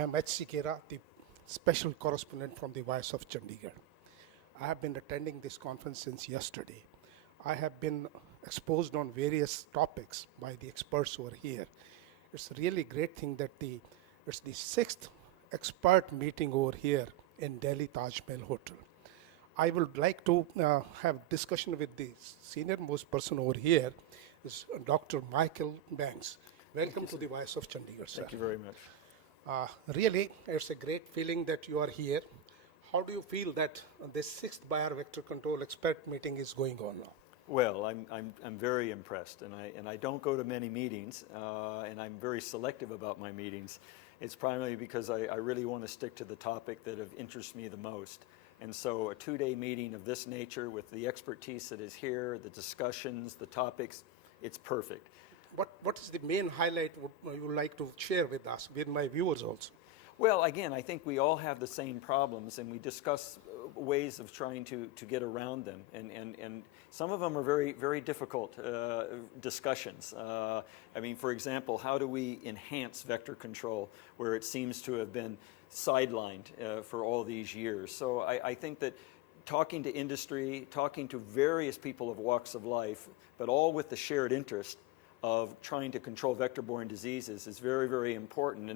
I am H.C. Kera, the special correspondent from the Voice of Chandigarh. I have been attending this conference since yesterday. I have been exposed on various topics by the experts over here. It's a really great thing that it's the 6th expert meeting over here in Delhi Taj Mahal Hotel. I would like to have discussion with the senior most person over here, is Dr. Michael Banks. Welcome to the Voice of Chandigarh, sir. Thank you very much. Really, it's a great feeling that you are here. How do you feel that this 6th Buyer Vector Control expert meeting is going on now? Well, I'm very impressed, and I don't go to many meetings, and I'm very selective about my meetings. It's primarily because I really want to stick to the topic that interests me the most. And so a 2-day meeting of this nature with the expertise that is here, the discussions, the topics, it's perfect. What is the main highlight you would like to share with us, with my viewers also? Well, again, I think we all have the same problems, and we discuss ways of trying to get around them. And some of them are very, very difficult discussions. I mean, for example, how do we enhance vector control where it seems to have been sidelined for all these years? So I think that talking to industry, talking to various people of walks of life, but all with the shared interest of trying to control vector-borne diseases is very, very important.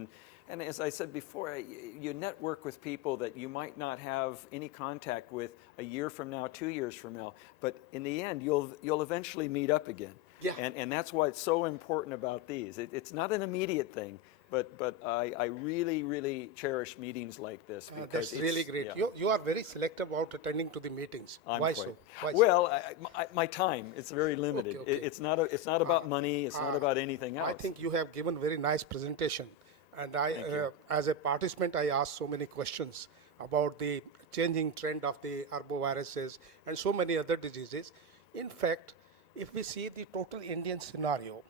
And as I said before, you network with people that you might not have any contact with a year from now, 2 years from now, but in the end, you'll eventually meet up again. Yeah. And that's why it's so important about these. It's not an immediate thing, but I really, really cherish meetings like this. Because That's really great. Yeah. You are very selective about attending to the meetings. I'm Why quite- so? Why so? Well, my time, it's very limited. Okay. It's not about money, it's not about anything else. I think you have given very nice presentation. And Thank you. as a participant, I asked so many questions about the changing trend of the arboviruses and so many other diseases. In fact, if we see the total Indian scenario,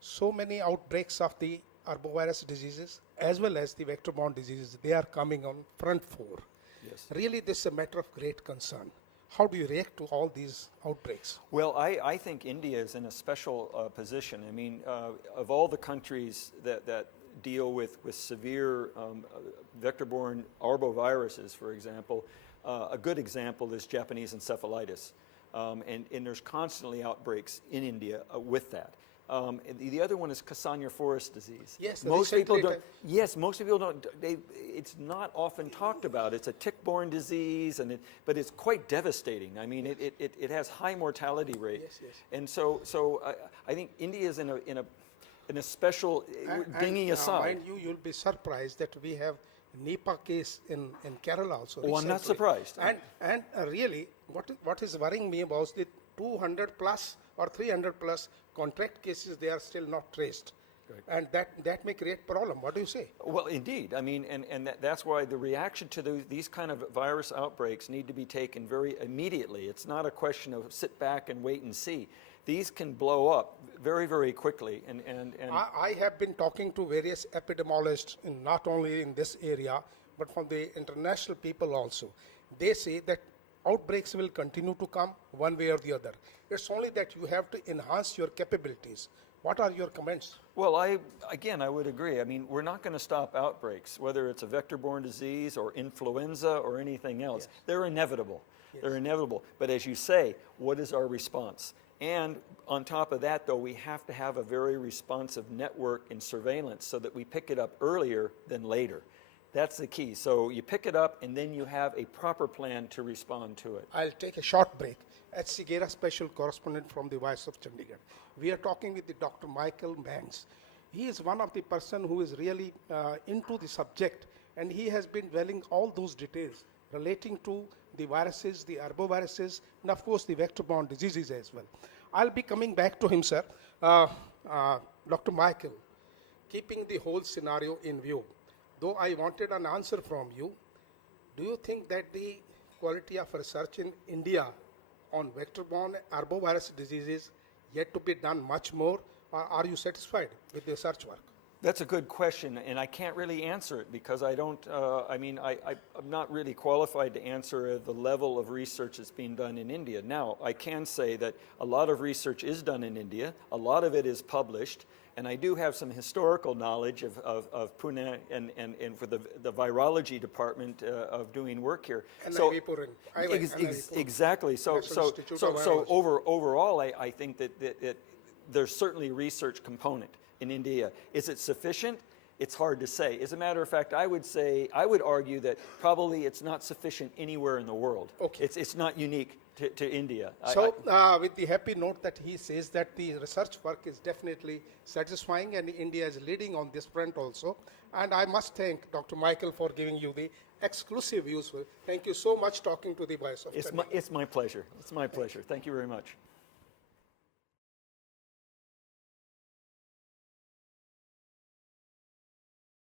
so many outbreaks of the arbovirus diseases as well as the vector-borne diseases, they are coming on front floor. Yes. Really, this is a matter of great concern. How do you react to all these outbreaks? Well, I think India is in a special position. I mean, of all the countries that deal with severe vector-borne arboviruses, for example, a good example is Japanese encephalitis. And there's constantly outbreaks in India with that. And the other one is Cassania forest disease. Yes, most people recently don't. Yes, most people don't. It's not often talked about. It's a tick-borne disease, but it's quite devastating. I mean, it has high mortality rate. Yes, yes. And so I think India is in a special dinging aside. Mind you, you'll be surprised that we have Nipah case in Kerala also. Oh, I'm not recently. surprised. And really, what is worrying me about the 200 plus or 300 plus contract cases, they are still not traced. Right. And that may create problem. What do you say? Well, indeed. I mean, and that's why the reaction to these kind of virus outbreaks need to be taken very immediately. It's not a question of sit back and wait and see. These can blow up very, very quickly. And I have been talking to various epidemiologists, not only in this area, but from the international people also. They say that outbreaks will continue to come one way or the other. It's only that you have to enhance your capabilities. What are your comments? Well, I would agree. I mean, we're not going to stop outbreaks, whether it's a vector-borne disease or influenza or anything else. Yes. They're inevitable. Yes. They're inevitable. But as you say, what is our response? And on top of that, though, we have to have a very responsive network and surveillance so that we pick it up earlier than later. That's the key. So you pick it up, and then you have a proper plan to respond to it. I'll take a short break. H.C. Kera, special correspondent from the Voice of Chandigarh. We are talking with the Dr. Michael Banks. He is one of the person who is really into the subject, and he has been dwelling all those details relating to the viruses, the arboviruses, and of course the vector-borne diseases as well. I'll be coming back to him, sir. Dr. Michael, keeping the whole scenario in view, though I wanted an answer from you, do you think that the quality of research in India on vector-borne arbovirus diseases yet to be done much more, or are you satisfied with the research work? That's a good question, and I can't really answer it because I don't, I'm not really qualified to answer the level of research that's being done in India. Now, I can say that a lot of research is done in India, a lot of it is published, and I do have some historical knowledge of Pune and for the virology department of doing work here. NIV Pune. Exactly. So National Institute of Virology. overall, I think that there's certainly a research component in India. Is it sufficient? It's hard to say. As a matter of fact, I would argue that probably it's not sufficient anywhere in the world. Okay. It's not unique to India. So, with the happy note that he says that the research work is definitely satisfying and India is leading on this front also. And I must thank Dr. Michael for giving you the exclusive views. Thank you so much talking to the Voice of Chandigarh. It's my pleasure. It's my pleasure. Thank you very much.